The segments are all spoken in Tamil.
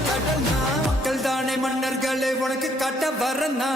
கடல்னா மக்கள் தானே மன்னர்களே உனக்கு காட்ட வரனா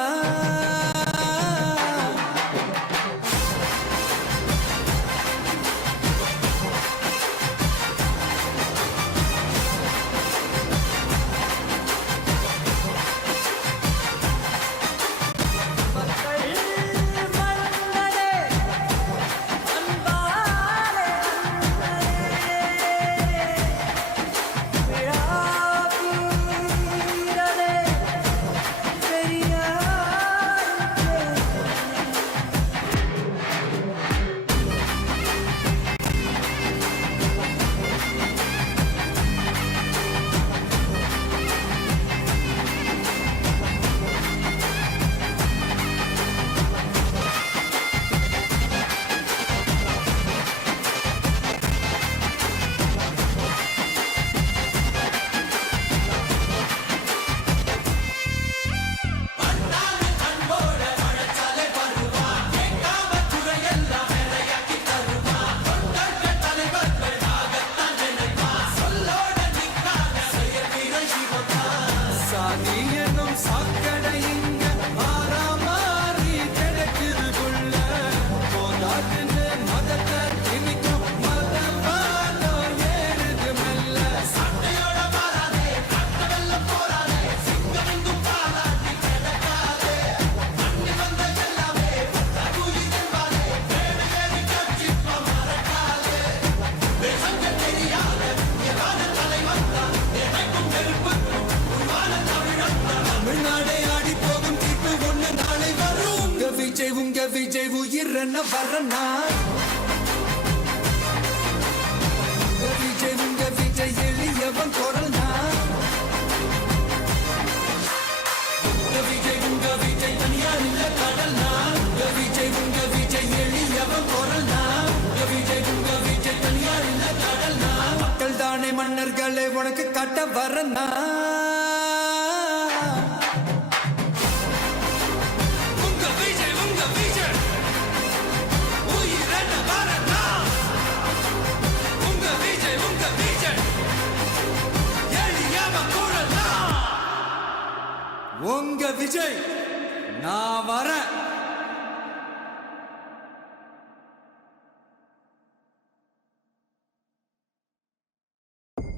விஜய் உயிரன வரனா விஜய் உங்க விஜய் எளியவன் குரல்னா விஜய் உங்க விஜய் தனியார் இல்ல கடல்னா விஜய் உங்க விஜய் எளியவன் குரல்னா விஜய் உங்க விஜய் தனியார் இல்ல கடல்னா மக்கள் தானே மன்னர்களே உனக்கு காட்ட வரனா உங்க விஜய் நான் வரேன்.